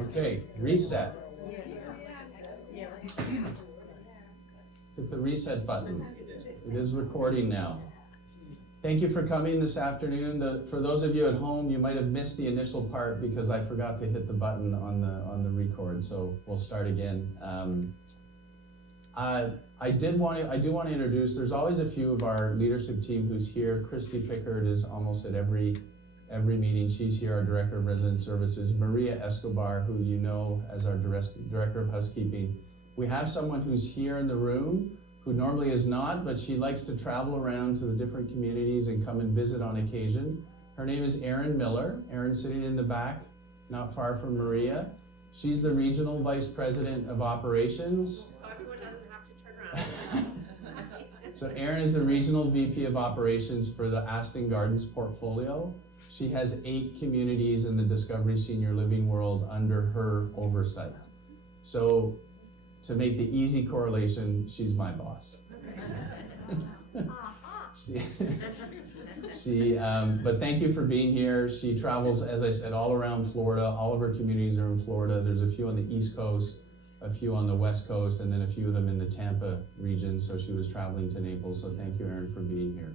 Okay, reset. Hit the reset button. It is recording now. Thank you for coming this afternoon. For those of you at home, you might have missed the initial part because I forgot to hit the button on the record, so we'll start again. I do want to introduce, there's always a few of our leadership team who's here. Christy Pickard is almost at every meeting. She's here, our Director of Resident Services. Maria Escobar, who you know as our Director of Housekeeping. We have someone who's here in the room who normally is not, but she likes to travel around to the different communities and come and visit on occasion. Her name is Erin Miller. Erin's sitting in the back, not far from Maria. She's the Regional Vice President of Operations. So everyone doesn't have to turn around. So Erin is the Regional VP of Operations for the Aston Gardens portfolio. She has 8 communities in the Discovery Senior Living world under her oversight. So to make the easy correlation, she's my boss. But thank you for being here. She travels, as I said, all around Florida. All of her communities are in Florida. There's a few on the East Coast, a few on the West Coast, and then a few of them in the Tampa region. So she was traveling to Naples. So thank you, Erin, for being here.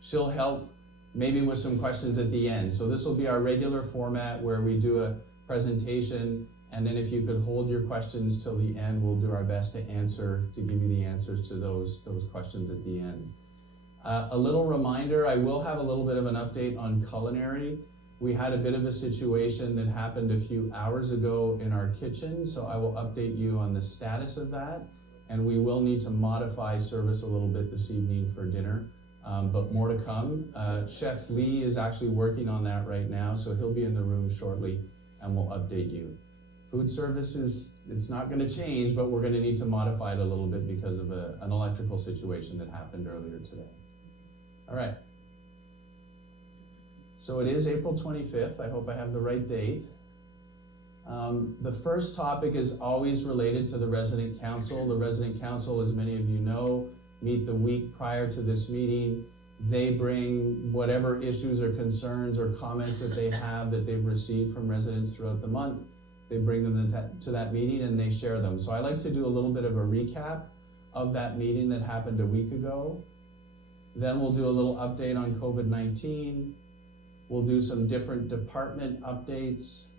She'll help maybe with some questions at the end. So this will be our regular format where we do a presentation, and then if you could hold your questions till the end, we'll do our best to give you the answers to those questions at the end. A little reminder, I will have a little bit of an update on culinary. We had a bit of a situation that happened a few hours ago in our kitchen, so I will update you on the status of that, and we will need to modify service a little bit this evening for dinner. But more to come. Chef Lee is actually working on that right now, so he'll be in the room shortly and we'll update you. Food services, it's not going to change, but we're going to need to modify it a little bit because of an electrical situation that happened earlier today. All right. So it is April 25th. I hope I have the right date. The first topic is always related to the Resident Council. The Resident Council, as many of you know, meet the week prior to this meeting. They bring whatever issues or concerns or comments that they have that they've received from residents throughout the month. They bring them to that meeting and they share them. So I like to do a little bit of a recap of that meeting that happened a week ago. Then we'll do a little update on COVID-19. We'll do some different department updates.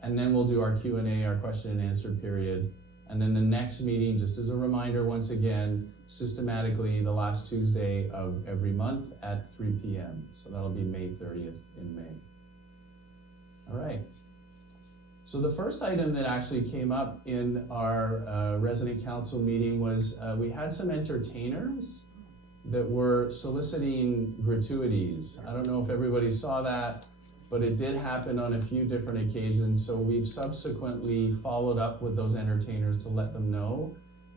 And then we'll do our Q&A, our question and answer period. And then the next meeting, just as a reminder, once again, systematically the last Tuesday of every month at 3 p.m. So that'll be May 30th in May. All right. So the first item that actually came up in our resident council meeting was we had some entertainers that were soliciting gratuities. I don't know if everybody saw that, but it did happen on a few different occasions. So we've subsequently followed up with those entertainers to let them know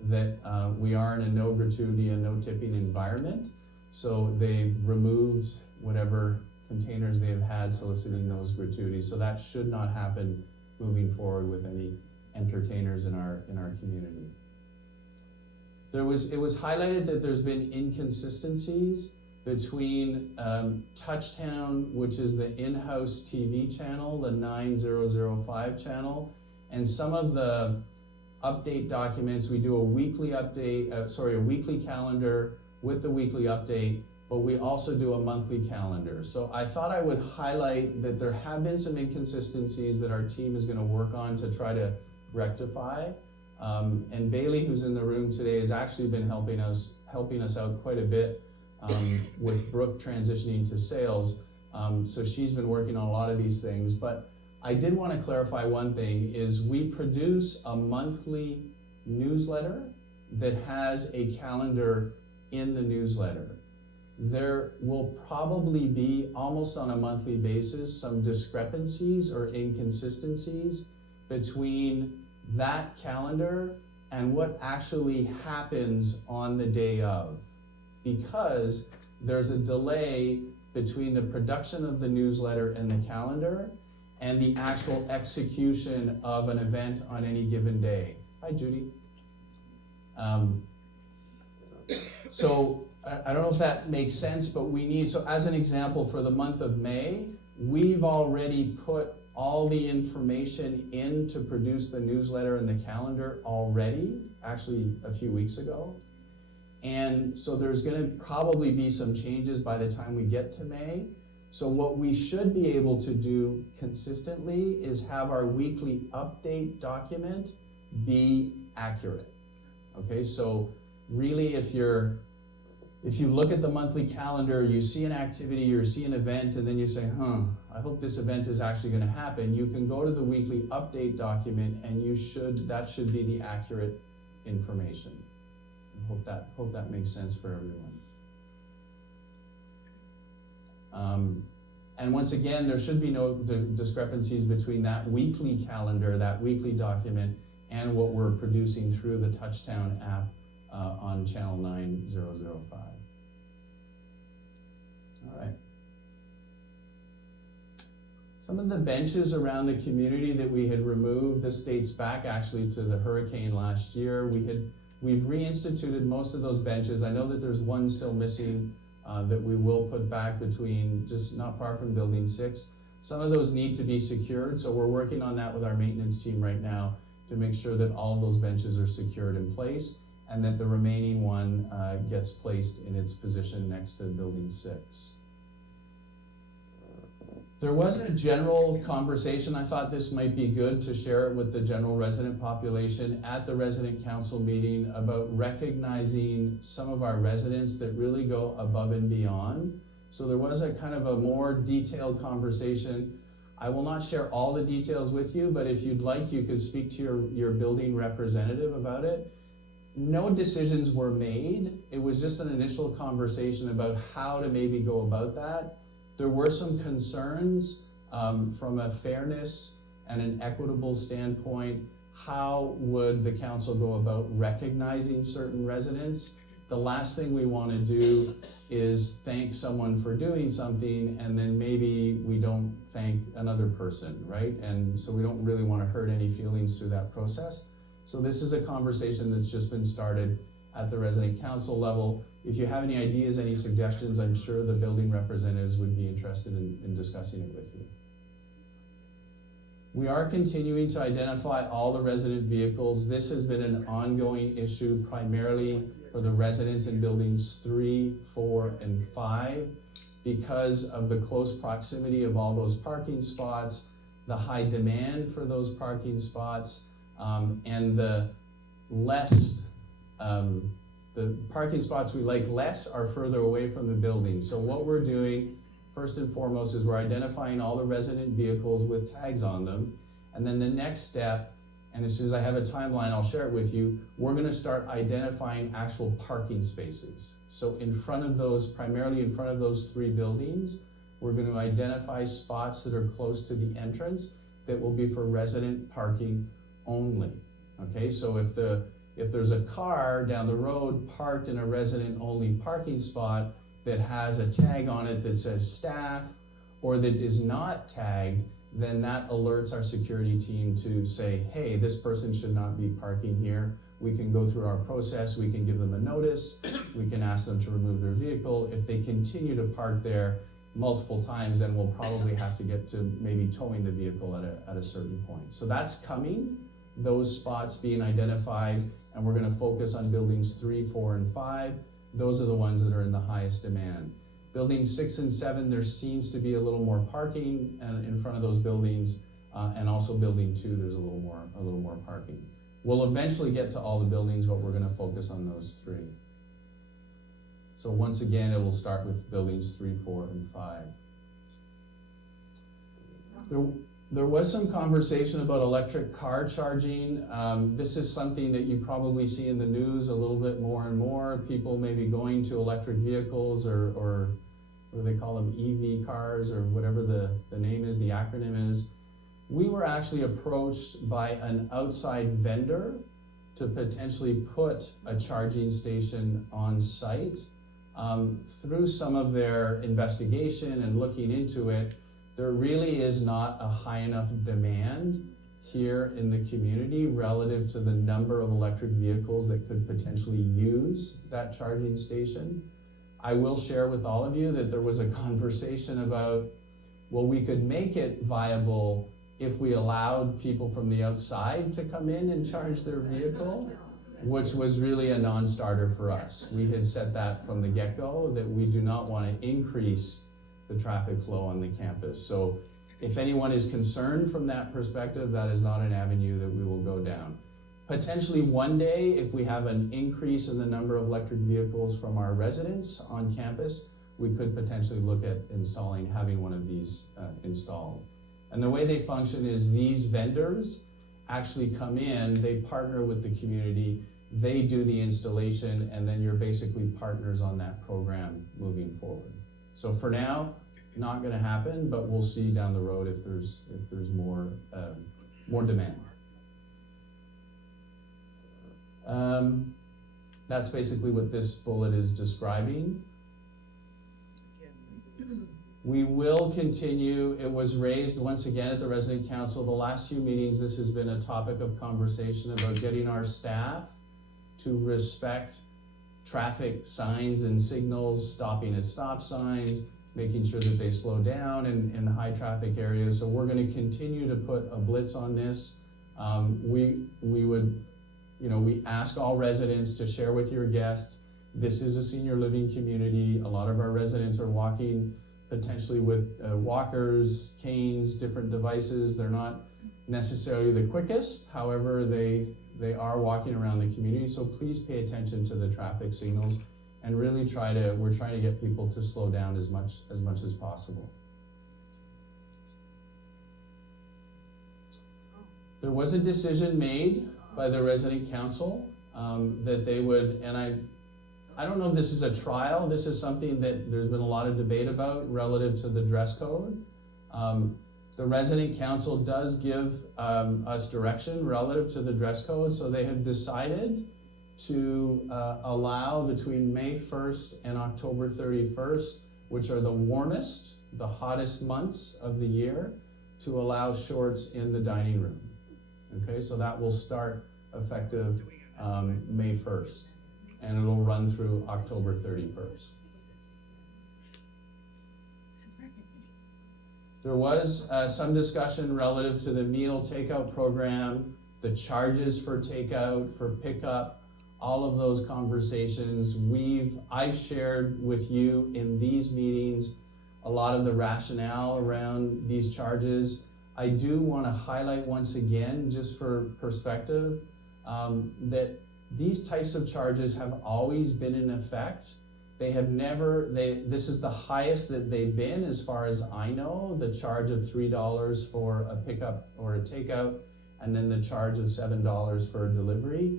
that we are in a no gratuity and no tipping environment. So they've removed whatever containers they've had soliciting those gratuities. So that should not happen moving forward with any entertainers in our community. It was highlighted that there's been inconsistencies between Touchtown, which is the in-house TV channel, the 9005 channel, and some of the update documents. We do a weekly update, a weekly calendar with the weekly update, but we also do a monthly calendar. So I thought I would highlight that there have been some inconsistencies that our team is going to work on to try to rectify. And Bailey, who's in the room today, has actually been helping us out quite a bit with Brooke transitioning to sales. So she's been working on a lot of these things. But I did want to clarify one thing, is we produce a monthly newsletter that has a calendar in the newsletter. There will probably be, almost on a monthly basis, some discrepancies or inconsistencies between that calendar and what actually happens on the day of, because there's a delay between the production of the newsletter and the calendar and the actual execution of an event on any given day. Hi, Judy. So I don't know if that makes sense, but so as an example, for the month of May, we've already put all the information in to produce the newsletter and the calendar already, actually a few weeks ago. And so there's gonna probably be some changes by the time we get to May. So what we should be able to do consistently is have our weekly update document be accurate. Okay, so really if you look at the monthly calendar, you see an activity or see an event, and then you say, I hope this event is actually gonna happen, you can go to the weekly update document and that should be the accurate information. I hope that makes sense for everyone. And once again, there should be no discrepancies between that weekly calendar, that weekly document, and what we're producing through the Touchtown app on channel 9005. All right. Some of the benches around the community that we had removed, this dates back actually to the hurricane last year. We've reinstituted most of those benches. I know that there's one still missing that we will put back between, just not far from building 6. Some of those need to be secured, so we're working on that with our maintenance team right now to make sure that all of those benches are secured in place and that the remaining one gets placed in its position next to building 6. There was a general conversation, I thought this might be good to share it with the general resident population at the resident council meeting about recognizing some of our residents that really go above and beyond. So there was a kind of a more detailed conversation. I will not share all the details with you, but if you'd like, you could speak to your building representative about it. No decisions were made. It was just an initial conversation about how to maybe go about that. There were some concerns from a fairness and an equitable standpoint. How would the council go about recognizing certain residents? The last thing we want to do is thank someone for doing something and then maybe we don't thank another person, right? And so we don't really want to hurt any feelings through that process. So this is a conversation that's just been started at the resident council level. If you have any ideas, any suggestions, I'm sure the building representatives would be interested in discussing it with you. We are continuing to identify all the resident vehicles. This has been an ongoing issue primarily for the residents in buildings 3, 4, and 5 because of the close proximity of all those parking spots, the high demand for those parking spots, and the parking spots we like less are further away from the building. So what we're doing, first and foremost, is we're identifying all the resident vehicles with tags on them. And then the next step, and as soon as I have a timeline, I'll share it with you, we're gonna start identifying actual parking spaces. So in front of those, primarily in front of those 3 buildings, we're gonna identify spots that are close to the entrance that will be for resident parking only. Okay, so if there's a car down the road parked in a resident-only parking spot that has a tag on it that says staff, or that is not tagged, then that alerts our security team to say, hey, this person should not be parking here. We can go through our process, we can give them a notice, we can ask them to remove their vehicle. If they continue to park there multiple times, then we'll probably have to get to maybe towing the vehicle at a certain point. So that's coming, those spots being identified, and we're gonna focus on buildings 3, 4, and 5. Those are the ones that are in the highest demand. Buildings 6 and 7, there seems to be a little more parking in front of those buildings, and also building 2, there's a little more parking. We'll eventually get to all the buildings, but we're gonna focus on those 3. So once again, it will start with buildings 3, 4, and 5. There was some conversation about electric car charging. This is something that you probably see in the news a little bit more and more. People may be going to electric vehicles or what do they call them, EV cars, or whatever the name is, the acronym is. We were actually approached by an outside vendor to potentially put a charging station on site. Through some of their investigation and looking into it, there really is not a high enough demand here in the community relative to the number of electric vehicles that could potentially use that charging station. I will share with all of you that there was a conversation about, well, we could make it viable if we allowed people from the outside to come in and charge their vehicle, which was really a non-starter for us. We had set that from the get-go, that we do not want to increase the traffic flow on the campus. So if anyone is concerned from that perspective, that is not an avenue that we will go down. Potentially one day, if we have an increase in the number of electric vehicles from our residents on campus, we could potentially look at having one of these installed. And the way they function is these vendors actually come in, they partner with the community, they do the installation, and then you're basically partners on that program moving forward. So for now, not gonna happen, but we'll see down the road if there's more demand. That's basically what this bullet is describing. We will continue, it was raised once again at the resident council. The last few meetings, this has been a topic of conversation about getting our staff to respect traffic signs and signals, stopping at stop signs, making sure that they slow down in high traffic areas. So we're gonna continue to put a blitz on this. We ask all residents to share with your guests. This is a senior living community. A lot of our residents are walking potentially with walkers, canes, different devices. They're not necessarily the quickest, however, they are walking around the community. So please pay attention to the traffic signals and really we're trying to get people to slow down as much as possible. There was a decision made by the resident council that they would, and I don't know if this is a trial, this is something that there's been a lot of debate about relative to the dress code. The resident council does give us direction relative to the dress code, so they have decided to allow between May 1st and October 31st, which are the warmest, the hottest months of the year, to allow shorts in the dining room. Okay, so that will start effective May 1st, and it'll run through October 31st. There was some discussion relative to the meal takeout program, the charges for takeout, for pickup, all of those conversations. I've shared with you in these meetings a lot of the rationale around these charges. I do want to highlight once again, just for perspective, that these types of charges have always been in effect. This is the highest that they've been as far as I know, the charge of $3 for a pickup or a takeout, and then the charge of $7 for a delivery.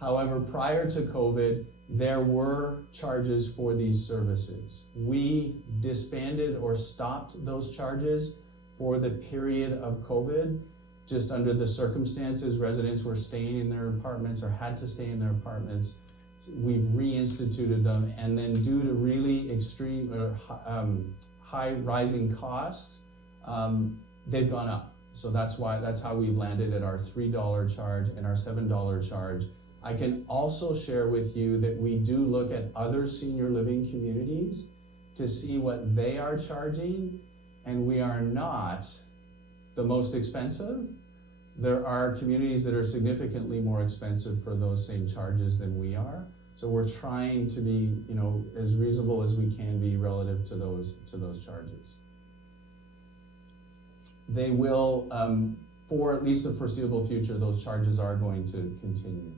However, prior to COVID, there were charges for these services. We disbanded or stopped those charges for the period of COVID, just under the circumstances. Residents were staying in their apartments or had to stay in their apartments. We've reinstituted them, and then due to really extreme or high rising costs, they've gone up. So that's how we landed at our $3 charge and our $7 charge. I can also share with you that we do look at other senior living communities to see what they are charging, and we are not the most expensive. There are communities that are significantly more expensive for those same charges than we are. So we're trying to be, as reasonable as we can be relative to those charges. They will, for at least the foreseeable future, those charges are going to continue.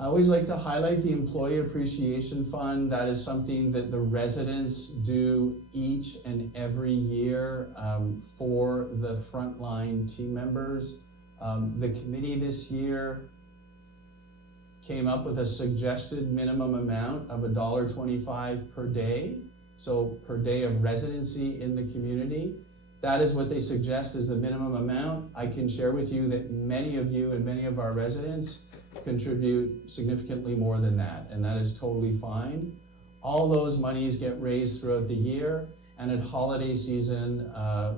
I always like to highlight the Employee Appreciation Fund. That is something that the residents do each and every year for the frontline team members. The committee this year came up with a suggested minimum amount of $1.25 per day, so per day of residency in the community. That is what they suggest as the minimum amount. I can share with you that many of you and many of our residents contribute significantly more than that, and that is totally fine. All those monies get raised throughout the year, and at holiday season,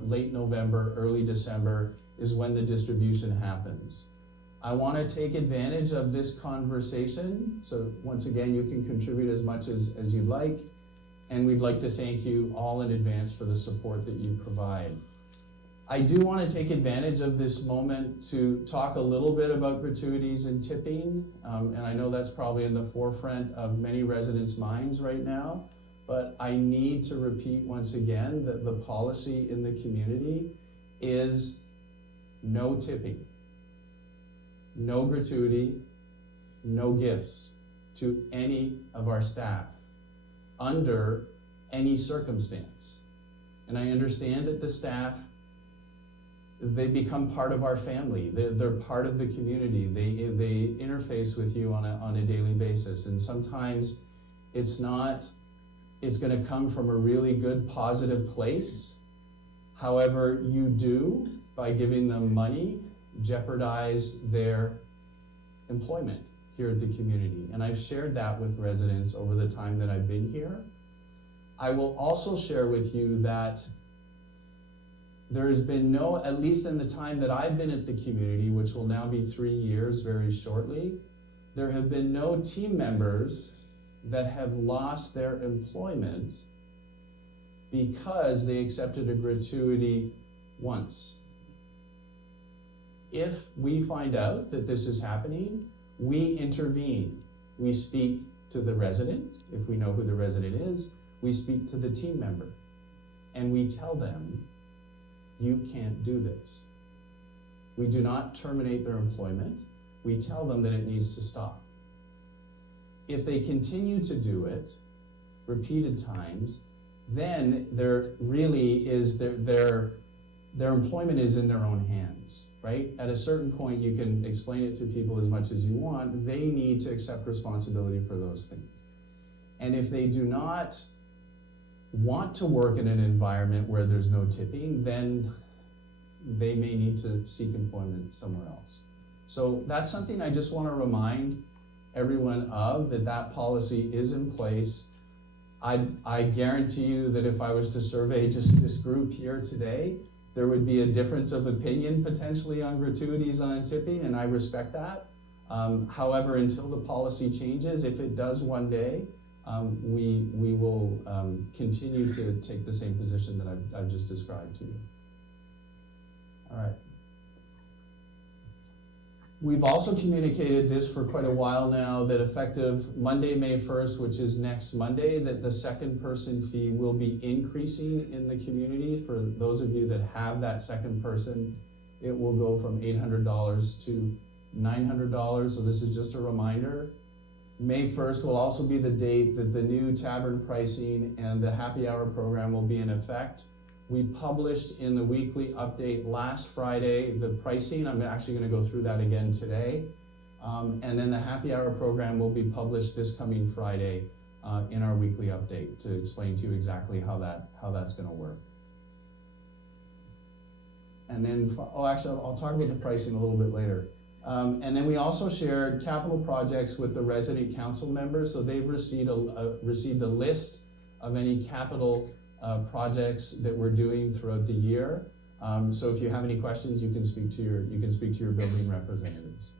late November, early December, is when the distribution happens. I want to take advantage of this conversation, so once again, you can contribute as much as you'd like. and we'd like to thank you all in advance for the support that you provide. I do want to take advantage of this moment to talk a little bit about gratuities and tipping, and I know that's probably in the forefront of many residents' minds right now, but I need to repeat once again that the policy in the community is no tipping, no gratuity, no gifts to any of our staff under any circumstance. And I understand that the staff, they become part of our family. They're part of the community. They interface with you on a daily basis. And sometimes it's gonna come from a really good, positive place. However, you do, by giving them money, jeopardize their employment here at the community. And I've shared that with residents over the time that I've been here. I will also share with you that there has been no, at least in the time that I've been at the community, which will now be 3 years very shortly, there have been no team members that have lost their employment because they accepted a gratuity once. If we find out that this is happening, we intervene. We speak to the resident, if we know who the resident is, we speak to the team member, and we tell them, you can't do this. We do not terminate their employment. We tell them that it needs to stop. If they continue to do it repeated times, then there really is their employment is in their own hands, right? At a certain point, you can explain it to people as much as you want. They need to accept responsibility for those things. And if they do not want to work in an environment where there's no tipping, then they may need to seek employment somewhere else. So that's something I just want to remind everyone of, that policy is in place. I guarantee you that if I was to survey just this group here today, there would be a difference of opinion potentially on gratuities on tipping, and I respect that. However, until the policy changes, if it does one day, we will continue to take the same position that I've just described to you. All right. We've also communicated this for quite a while now, that effective Monday, May 1st, which is next Monday, that the second person fee will be increasing in the community. For those of you that have that second person, it will go from $800 to $900, so this is just a reminder. May 1st will also be the date that the new tavern pricing and the happy hour program will be in effect. We published in the weekly update last Friday the pricing. I'm actually going to go through that again today. And then the happy hour program will be published this coming Friday in our weekly update to explain to you exactly how that's going to work. And then, actually, I'll talk about the pricing a little bit later. And then we also shared capital projects with the resident council members, so they've received a list of any capital projects that we're doing throughout the year. So if you have any questions, you can speak to your building representatives.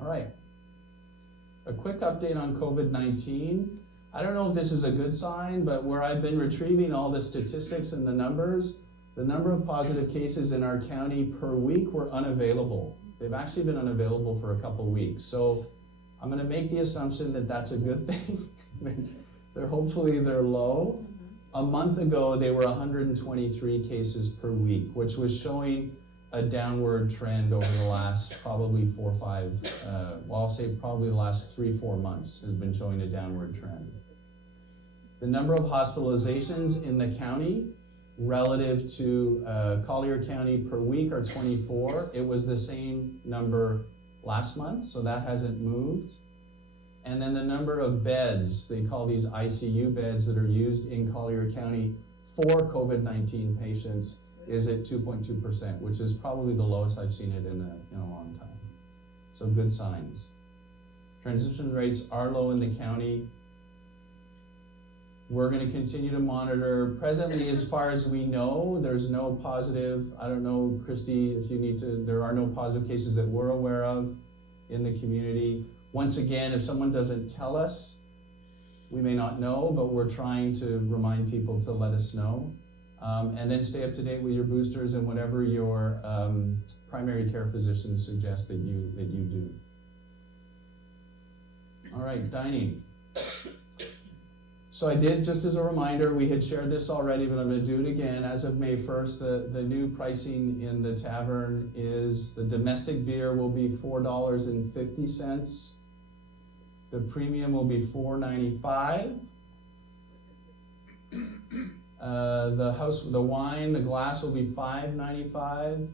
All right. A quick update on COVID-19. I don't know if this is a good sign, but where I've been retrieving all the statistics and the numbers, the number of positive cases in our county per week were unavailable. They've actually been unavailable for a couple weeks. So I'm going to make the assumption that that's a good thing. Hopefully they're low. A month ago, they were 123 cases per week, which was showing a downward trend over the last probably 4 or 5, well, I'll say probably the last 3-4 months has been showing a downward trend. The number of hospitalizations in the county relative to Collier County per week are 24. It was the same number last month, so that hasn't moved. And then the number of beds, they call these ICU beds that are used in Collier County for COVID-19 patients, is at 2.2%, which is probably the lowest I've seen it in a long time. So good signs. Transition rates are low in the county. We're going to continue to monitor. Presently, as far as we know, there's no positive, I don't know, Christy, if you need to, there are no positive cases that we're aware of in the community. Once again, if someone doesn't tell us, we may not know, but we're trying to remind people to let us know. And then stay up to date with your boosters and whatever your primary care physicians suggest that you do. All right, dining. So I did, just as a reminder, we had shared this already, but I'm gonna do it again. As of May 1st, the new pricing in the tavern is the domestic beer will be $4.50. The premium will be $4.95. The wine, the glass will be $5.95.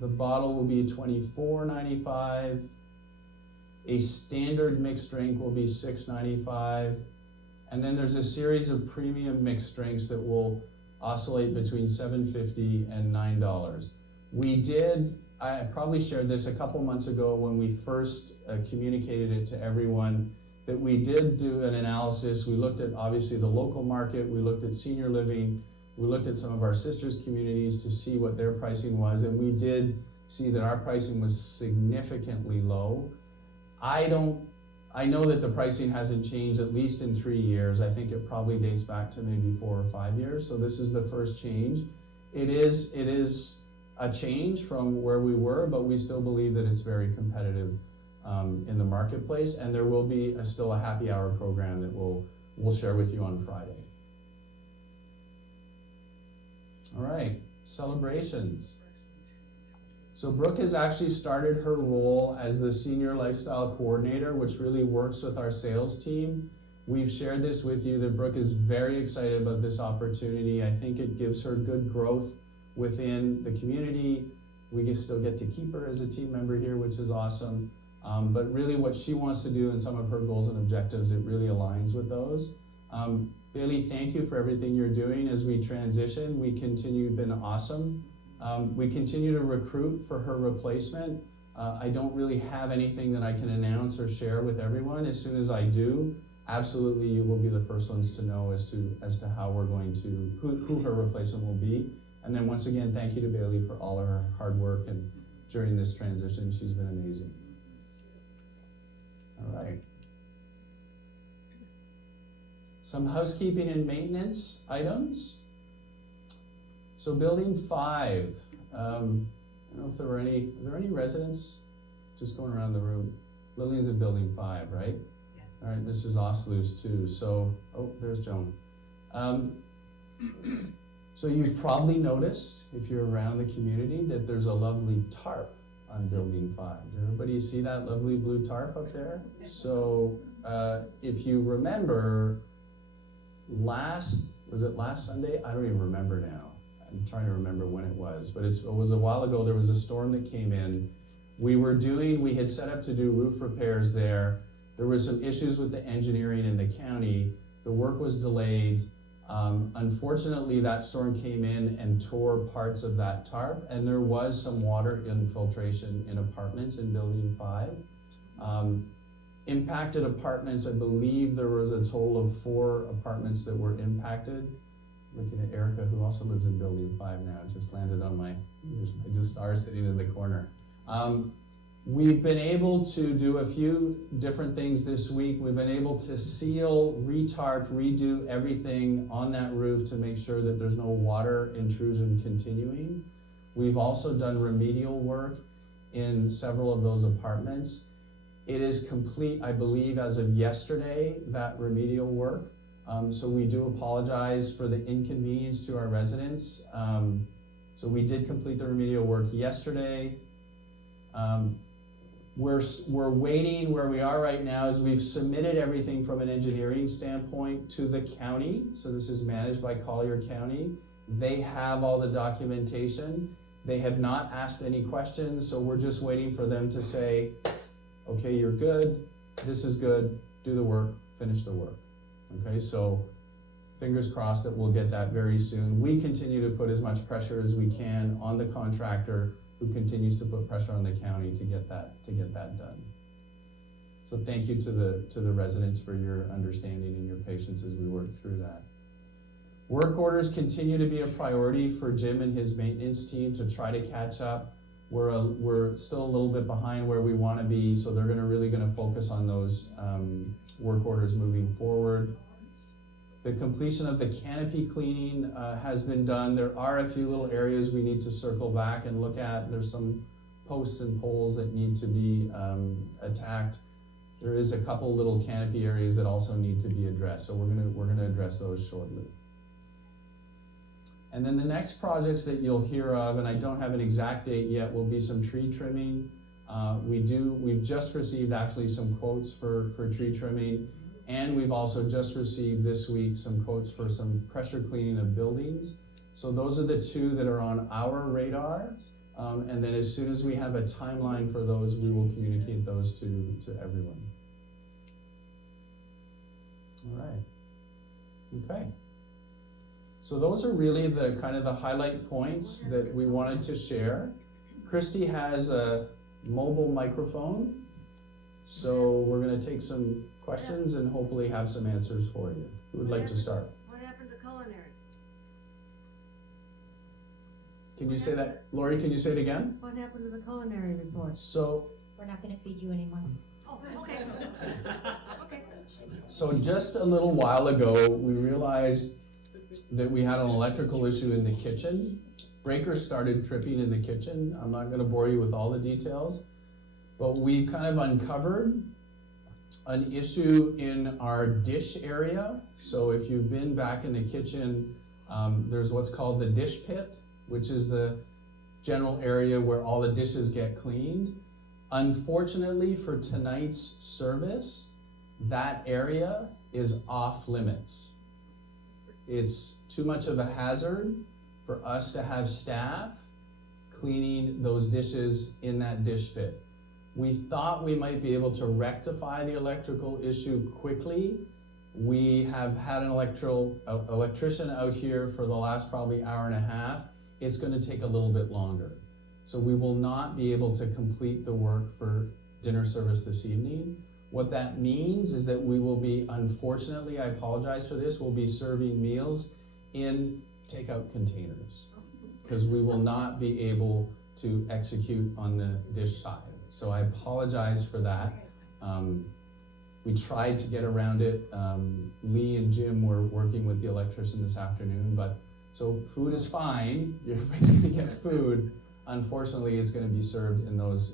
The bottle will be $24.95. A standard mixed drink will be $6.95. And then there's a series of premium mixed drinks that will oscillate between $7.50 and $9. I probably shared this a couple months ago when we first communicated it to everyone, that we did do an analysis. We looked at obviously the local market, we looked at senior living, we looked at some of our sisters communities to see what their pricing was, and we did see that our pricing was significantly low. I know that the pricing hasn't changed at least in 3 years. I think it probably dates back to maybe 4 or 5 years, so this is the first change. It is a change from where we were, but we still believe that it's very competitive in the marketplace, and there will be still a happy hour program that we'll share with you on Friday. All right, celebrations. So Brooke has actually started her role as the Senior Lifestyle Coordinator, which really works with our sales team. We've shared this with you that Brooke is very excited about this opportunity. I think it gives her good growth within the community. We can still get to keep her as a team member here, which is awesome. But really what she wants to do and some of her goals and objectives, it really aligns with those. Bailey, thank you for everything you're doing as we transition. You've been awesome. We continue to recruit for her replacement. I don't really have anything that I can announce or share with everyone. As soon as I do, absolutely you will be the first ones to know as to how we're going to, who her replacement will be. And then once again, thank you to Bailey for all of her hard work and during this transition. She's been amazing. All right. Some housekeeping and maintenance items. So building 5, I don't know if are there any residents just going around the room? Lillian's in building 5, right? Yes. All right, Mrs. Oslu's too. So, there's Joan. So you've probably noticed, if you're around the community, that there's a lovely tarp on building 5. Did everybody see that lovely blue tarp up there? So, if you remember, was it last Sunday? I don't even remember now. I'm trying to remember when it was, but it was a while ago. There was a storm that came in. We had set up to do roof repairs there. There were some issues with the engineering in the county. The work was delayed. Unfortunately, that storm came in and tore parts of that tarp, and there was some water infiltration in apartments in building 5. Impacted apartments, I believe there was a total of 4 apartments that were impacted. Looking at Erica, who also lives in building 5 now, just landed on I just saw her sitting in the corner. We've been able to do a few different things this week. We've been able to seal, retarp, redo everything on that roof to make sure that there's no water intrusion continuing. We've also done remedial work in several of those apartments. It is complete, I believe, as of yesterday, that remedial work. So we do apologize for the inconvenience to our residents. So we did complete the remedial work yesterday. We're waiting. Where we are right now is we've submitted everything from an engineering standpoint to the county. So this is managed by Collier County. They have all the documentation. They have not asked any questions, so we're just waiting for them to say, okay, you're good, this is good, do the work, finish the work. Okay, so fingers crossed that we'll get that very soon. We continue to put as much pressure as we can on the contractor, who continues to put pressure on the county to get that done. So thank you to the residents for your understanding and your patience as we work through that. Work orders continue to be a priority for Jim and his maintenance team to try to catch up we're still a little bit behind where we wanna be, so they're really gonna focus on those, work orders moving forward. The completion of the canopy cleaning, has been done. There are a few little areas we need to circle back and look at. There's some posts and poles that need to be, attacked. There is a couple little canopy areas that also need to be addressed, so we're gonna address those shortly. And then the next projects that you'll hear of, and I don't have an exact date yet, will be some tree trimming. We've just received actually some quotes for tree trimming, and we've also just received this week some quotes for some pressure cleaning of buildings. So those are the two that are on our radar. And then as soon as we have a timeline for those, we will communicate those to everyone. All right. Okay. So those are really the kind of the highlight points that we wanted to share. Christy has a mobile microphone, so we're gonna take some questions and hopefully have some answers for you. Who would like to start? What happened to culinary? Can you say that, Lori, can you say it again? What happened to the culinary report? So, We're not gonna feed you anymore. Oh, okay. Okay. so just a little while ago, we realized that we had an electrical issue in the kitchen. Breakers started tripping in the kitchen. I'm not gonna bore you with all the details, but we kind of uncovered an issue in our dish area. So if you've been back in the kitchen, there's what's called the dish pit, which is the general area where all the dishes get cleaned. Unfortunately for tonight's service, that area is off limits. It's too much of a hazard for us to have staff cleaning those dishes in that dish pit. We thought we might be able to rectify the electrical issue quickly. We have had an electrician out here for the last probably hour and a half. It's gonna take a little bit longer. So we will not be able to complete the work for dinner service this evening. What that means is that we will be, unfortunately, I apologize for this, we'll be serving meals in takeout containers, because we will not be able to execute on the dish side. So I apologize for that. We tried to get around it. Lee and Jim were working with the electrician this afternoon, but so food is fine. Everybody's gonna get food. Unfortunately, it's gonna be served in those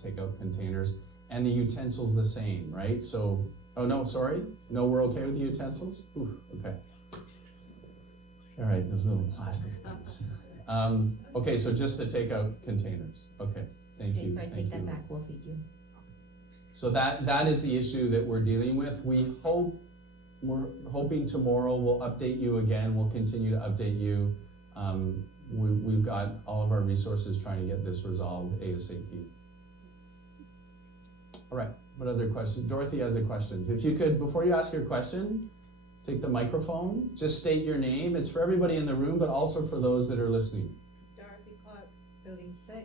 takeout containers, and the utensils the same, right? So, oh no, sorry, no, we're okay with the utensils? Ooh, okay. All right, those little plastic things. Okay, so just the takeout containers. Okay, thank you. Okay, so I thank take that you. back, we'll feed you. So that is the issue that we're dealing with. We're hoping tomorrow we'll update you again. We'll continue to update you. We've got all of our resources trying to get this resolved ASAP. All right, what other questions? Dorothy has a question. If you could, before you ask your question, take the microphone, just state your name. It's for everybody in the room, but also for those that are listening. Dorothy Clark, Building 6.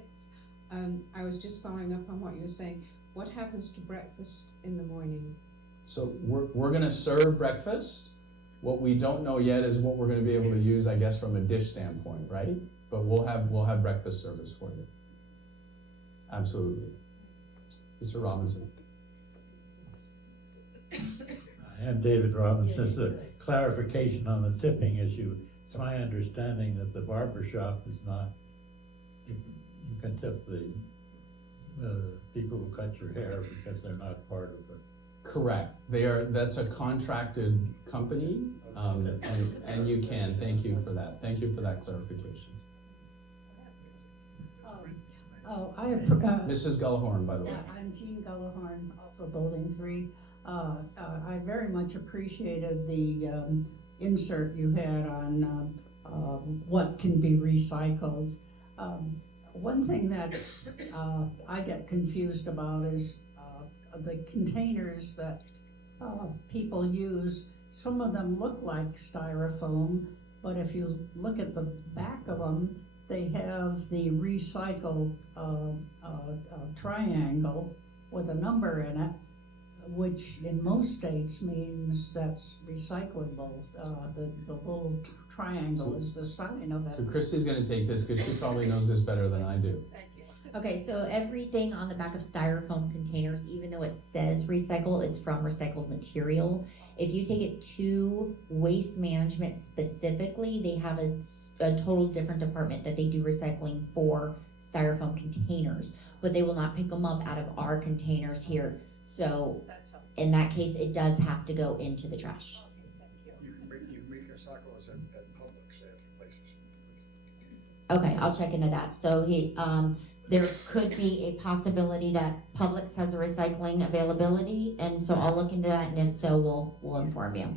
I was just following up on what you were saying. What happens to breakfast in the morning? So we're gonna serve breakfast. What we don't know yet is what we're gonna be able to use, I guess, from a dish standpoint, right? But we'll have breakfast service for you. Absolutely. Mr. Robinson. I am David Robinson. Just a clarification on the tipping issue. It's my understanding that the barber shop is not, you can tip the people who cut your hair because they're not part of it. Correct. That's a contracted company, and you can. Thank you for that. Thank you for that clarification. Mrs. Gullahorn, by the way. I'm Jean Gullahorn, also Building 3. I very much appreciated the insert you had on what can be recycled. One thing that I get confused about is the containers that people use. Some of them look like styrofoam, but if you look at the back of them, they have the recycled triangle with a number in it, which in most states means that's recyclable. The little triangle is the sign of So it. Christy's gonna take this because she probably knows this better than I do. Thank you. Okay, so everything on the back of styrofoam containers, even though it says recycle, it's from recycled material. If you take it to waste management specifically, they have a total different department that they do recycling for styrofoam containers, but they will not pick them up out of our containers here. So in that case, it does have to go into the trash. You can make recycles at Publix at places. Okay, I'll check into that. So there could be a possibility that Publix has a recycling availability, and so I'll look into that, and if so, we'll inform you.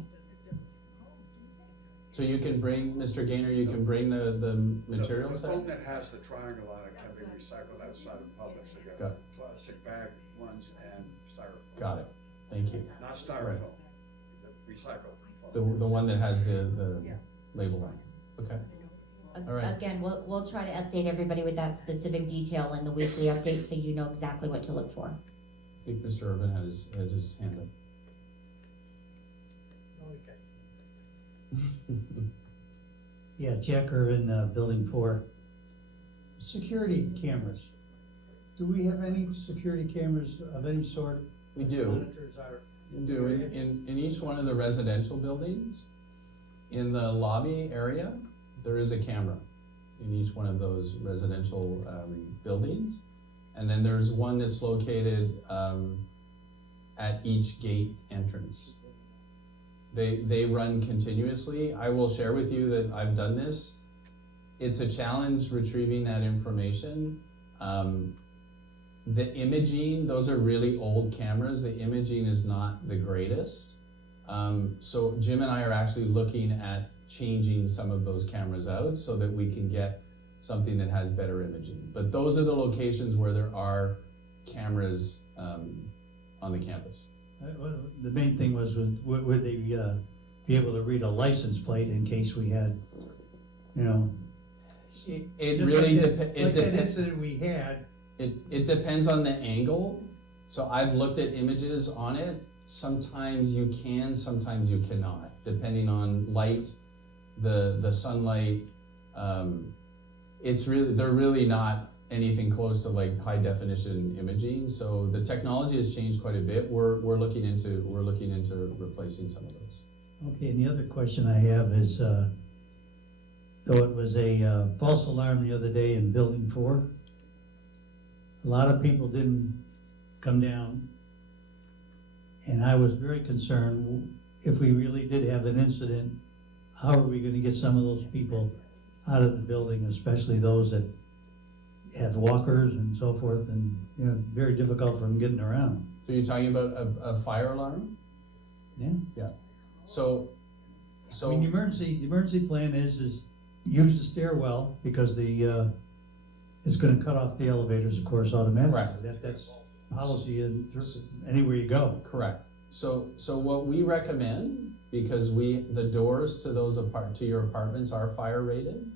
So you can bring, Mr. Gaynor, you can bring the materials The there? foam that has the triangle on it can be recycled outside of Publix. They Got got it. plastic bag ones and styrofoam. Got it, thank you. Not styrofoam, the recycled The foam. one that has the label on it, okay. All right. Again, we'll try to update everybody with that specific detail in the weekly update, so you know exactly what to look for. I think Mr. Urban had his hand up. Yeah, Jack Irvin, Building 4. Security cameras. Do we have any security cameras of any sort? We do. Monitors our. We do, in each one of the residential buildings, in the lobby area, there is a camera in each one of those residential buildings. And then there's one that's located at each gate entrance. They run continuously. I will share with you that I've done this. It's a challenge retrieving that information. The imaging, those are really old cameras. The imaging is not the greatest. So Jim and I are actually looking at changing some of those cameras out so that we can get something that has better imaging. But those are the locations where there are cameras on the campus. Well, the main thing was, would they be able to read a license plate in case we had, you know? It just really like that- depends. Like that incident we had. It depends on the angle. So I've looked at images on it. Sometimes you can, sometimes you cannot, depending on light, the sunlight. They're really not anything close to like high definition imaging. So the technology has changed quite a bit. We're looking into replacing some of those. Okay, and the other question I have is, though it was a false alarm the other day in Building 4, a lot of people didn't come down. And I was very concerned, if we really did have an incident, how are we gonna get some of those people out of the building, especially those that have walkers and so forth, and, you know, very difficult for them getting around. So you're talking about a fire alarm? Yeah. Yeah. So. I mean, the emergency plan is use the stairwell, because it's gonna cut off the elevators, of course, automatically. Correct. That's policy anywhere you go. Correct. So what we recommend, because the doors to your apartments are fire rated,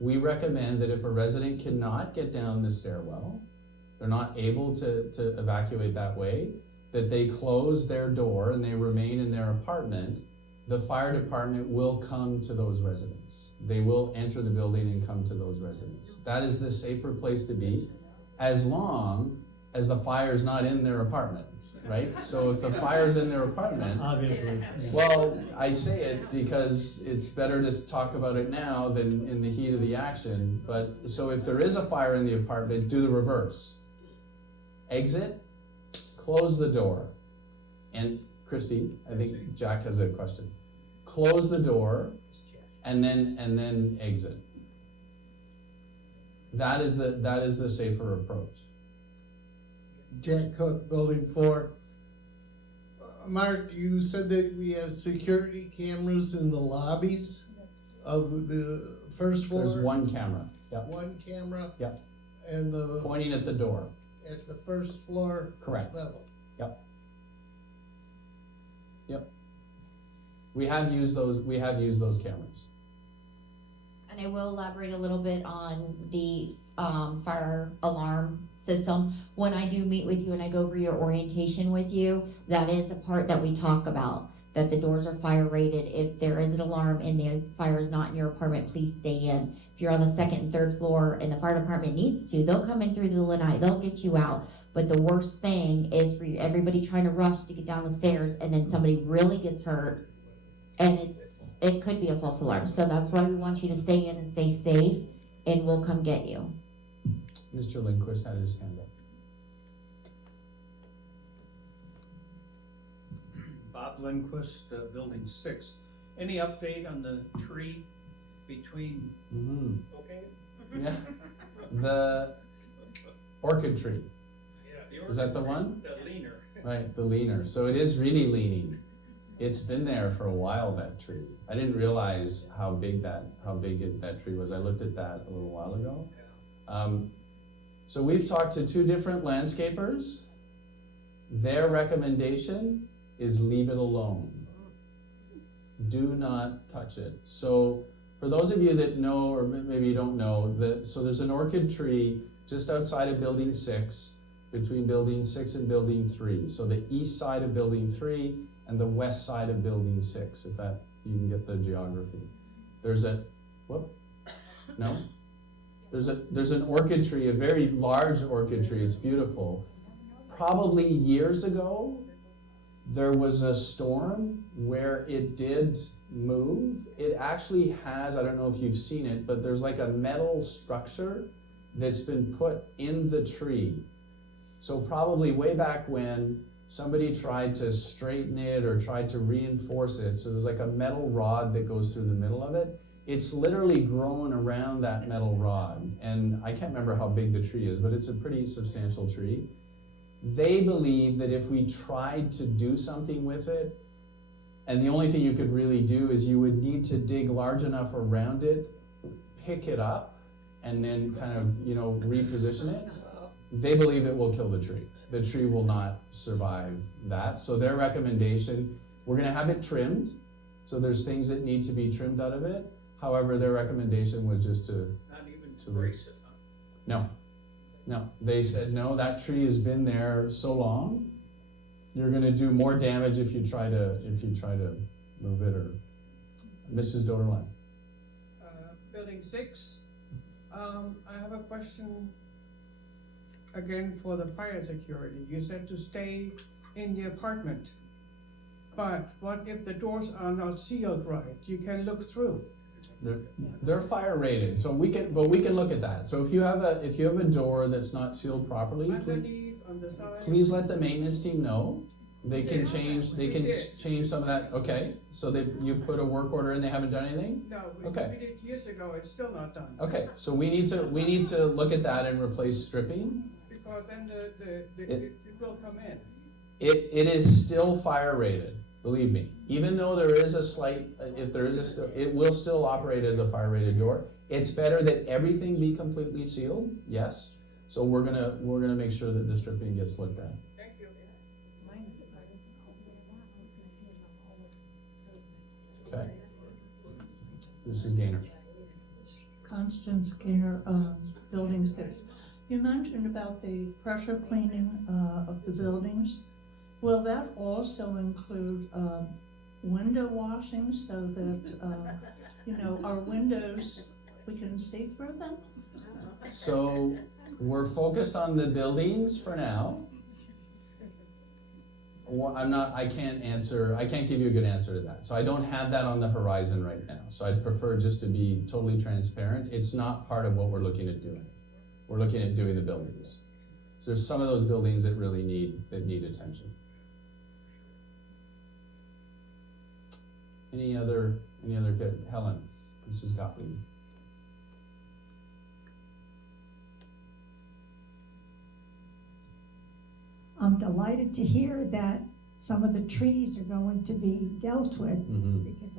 we recommend that if a resident cannot get down the stairwell, they're not able to evacuate that way, that they close their door and they remain in their apartment. The fire department will come to those residents. They will enter the building and come to those residents. That is the safer place to be, as long as the fire's not in their apartment, right? So if the fire's in their apartment, Obviously. Yeah. well, I say it because it's better to talk about it now than in the heat of the action. But, so if there is a fire in the apartment, do the reverse. Exit, close the door. And Christy, I think Jack has a question. Close the door and then exit. That is the safer approach. Jack Cook, Building 4. Mark, you said that we have security cameras in the lobbies of the first floor? There's one camera, yep, One camera? Yep. And pointing at the door, at the first floor correct. level? Yep. We have used those cameras. And I will elaborate a little bit on the fire alarm system. When I do meet with you and I go over your orientation with you, that is a part that we talk about. that the doors are fire rated. If there is an alarm and the fire is not in your apartment, please stay in. If you're on the second and third floor and the fire department needs to, they'll come in through the lanai, they'll get you out. But the worst thing is for everybody trying to rush to get down the stairs and then somebody really gets hurt and it could be a false alarm. So that's why we want you to stay in and stay safe, and we'll come get you. Mr. Lindquist had his hand up. Bob Lindquist, Building 6. Any update on the tree between, Mm-hmm. okay? Yeah, the orchid tree, is that the one? The leaner. Right, the leaner, so it is really leaning. It's been there for a while, that tree. I didn't realize how big that tree was. I looked at that a little while ago. So we've talked to 2 different landscapers. Their recommendation is leave it alone. Do not touch it. So for those of you that know, or maybe you don't know, so there's an orchid tree just outside of Building 6, between Building 6 and Building 3. So the east side of Building 3 and the west side of Building 6, if that, you can get the geography. There's an orchid tree, a very large orchid tree, it's beautiful. Probably years ago, there was a storm where it did move. It actually has, I don't know if you've seen it, but there's like a metal structure that's been put in the tree. So probably way back when, somebody tried to straighten it or tried to reinforce it. So there's like a metal rod that goes through the middle of it. It's literally grown around that metal rod. And I can't remember how big the tree is, but it's a pretty substantial tree. They believe that if we tried to do something with it, and the only thing you could really do is you would need to dig large enough around it, pick it up, and then kind of, reposition it. They believe it will kill the tree. The tree will not survive that. So their recommendation, we're gonna have it trimmed. So there's things that need to be trimmed out of it. However, their recommendation was just to. Not even to brace it, huh? No, they said, no, that tree has been there so long, you're gonna do more damage if you try to move it. Or Mrs. Doderline. Building 6, I have a question again for the fire security. You said to stay in the apartment, but what if the doors are not sealed right? You can look through. They're fire rated, so we can look at that. So if you have a door that's not sealed properly, Underneath, on the side. please let the maintenance team know. They can change some of that. Okay, so you put a work order in, they haven't done anything? No, Okay. we did years ago, it's still not done. Okay, so we need to look at that and replace stripping. Because then it will come in. It is still fire rated, believe me. Even though there is a slight, it will still operate as a fire rated door. It's better that everything be completely sealed, yes. So we're gonna make sure that the stripping gets looked at. Thank you. Okay. This is Gaynor. Constance Gaynor, Building 6. You mentioned about the pressure cleaning of the buildings. Will that also include window washing so that, our windows, we can see through them? So we're focused on the buildings for now. I can't give you a good answer to that. So I don't have that on the horizon right now. So I'd prefer just to be totally transparent. It's not part of what we're looking at doing. We're looking at doing the buildings. So there's some of those buildings that really need attention. Any other good? Helen, Mrs. Gottlieb. I'm delighted to hear that some of the trees are going to be dealt with, because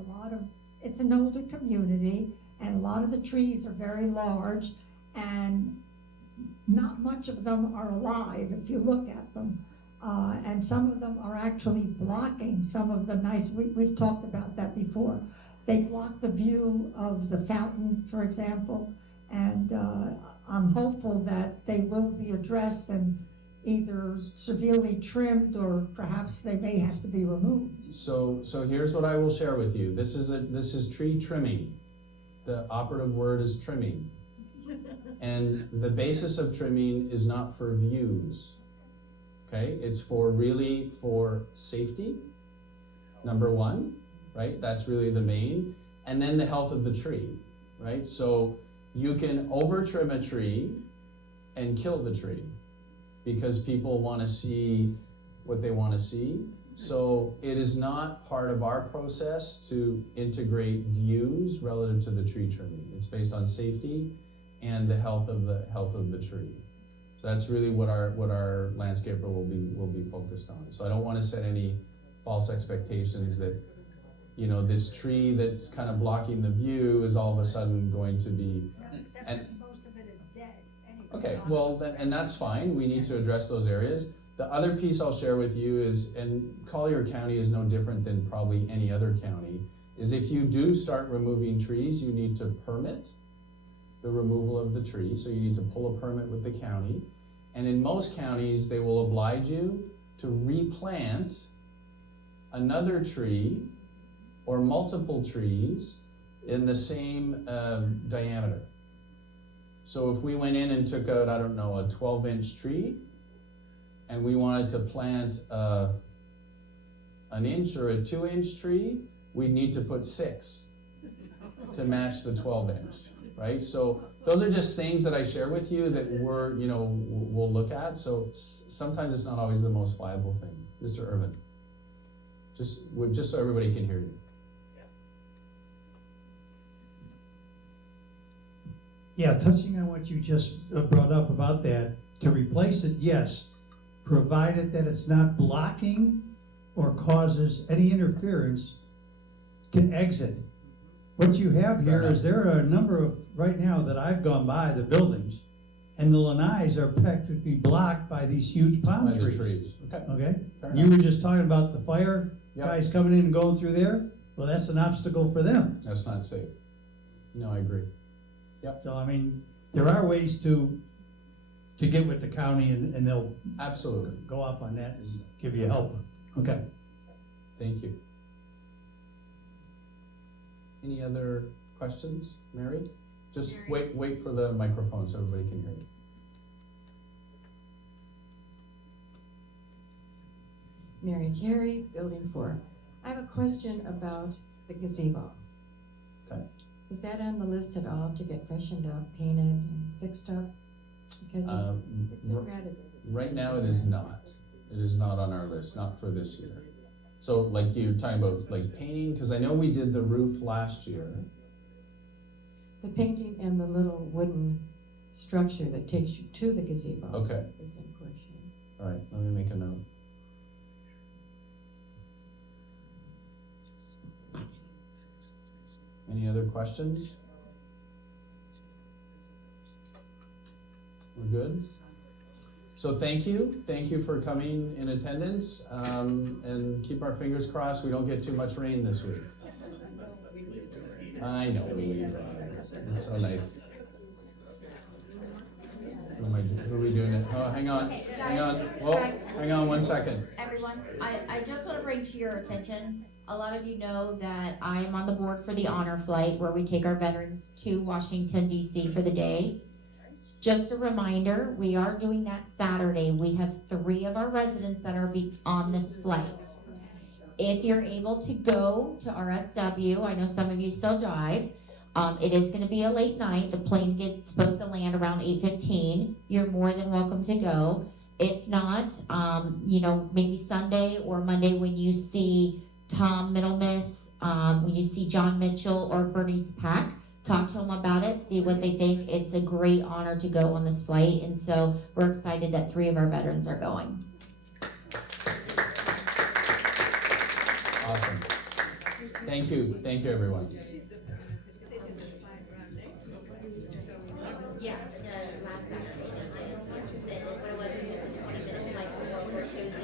it's an older community, and a lot of the trees are very large, and not much of them are alive if you look at them. And some of them are actually blocking some of the we've talked about that before. They block the view of the fountain, for example, and I'm hopeful that they will be addressed, and either severely trimmed or perhaps they may have to be removed. So here's what I will share with you. This is tree trimming. The operative word is trimming. And the basis of trimming is not for views. Okay, it's really for safety, number one, right? That's really the main. And then the health of the tree, right? So you can over trim a tree and kill the tree because people want to see what they want to see. So it is not part of our process to integrate views relative to the tree trimming. It's based on safety and the health of the tree. So that's really what our landscaper will be focused on. So I don't want to set any false expectations that, you know, this tree that's kind of blocking the view is all of a sudden going to be. Except And- that most of it is dead anyway. Okay, well, and that's fine, we need to address those areas. The other piece I'll share with you is, and Collier County is no different than probably any other county, is if you do start removing trees, you need to permit the removal of the tree, so you need to pull a permit with the county. And in most counties, they will oblige you to replant another tree or multiple trees in the same diameter. So if we went in and took out, I don't know, a 12-inch tree, and we wanted to plant an inch or a 2-inch tree, we'd need to put 6 to match the 12-inch, right? So those are just things that I share with you that we'll look at. So sometimes it's not always the most viable thing. Mr. Irvin, just so everybody can hear you. Yeah, touching on what you just brought up about that, to replace it, yes, provided that it's not blocking or causes any interference to exit. What you have here is there are a number of, right now that I've gone by, the buildings, and the lanais are practically blocked by these huge palm By the trees. trees, okay. Okay? Fair You enough. were just talking about the fire Yep. guys coming in and going through there. Well, that's an obstacle for them. That's not safe. No, I agree. So, I mean, there are ways to get with the county and they'll Absolutely. go off on that and give you help. Okay. Thank you. Any other questions, Mary? Just Mary? wait for the microphone so everybody can hear you. Mary Carey, Building 4. I have a question about the gazebo. Okay. Is that on the list at all to get freshened up, painted, and fixed up? Because it's a red. Right now, it is not. It is not on our list, not for this year. So like you're talking about like painting, because I know we did the roof last year. The painting and the little wooden structure that takes you to the gazebo. Okay, Is in poor shape. all right, let me make a note. Any other questions? We're good? So thank you for coming in attendance, and keep our fingers crossed we don't get too much rain this week. I know, we need rain, it's so nice. Who are we doing it? Oh, hang on, Okay, hang on, guys, whoa, guys. hang on 1 second. Everyone, I just want to bring to your attention, a lot of you know that I am on the board for the honor flight where we take our veterans to Washington DC for the day. Just a reminder, we are doing that Saturday. We have 3 of our residents that are on this flight. If you're able to go to RSW, I know some of you still drive. It is going to be a late night. The plane gets supposed to land around 8:15. You're more than welcome to go. If not, maybe Sunday or Monday when you see Tom Middlemiss, when you see John Mitchell or Bernice Pack, talk to them about it, see what they think. It's a great honor to go on this flight, and so we're excited that 3 of our veterans are going. Awesome. Thank you everyone.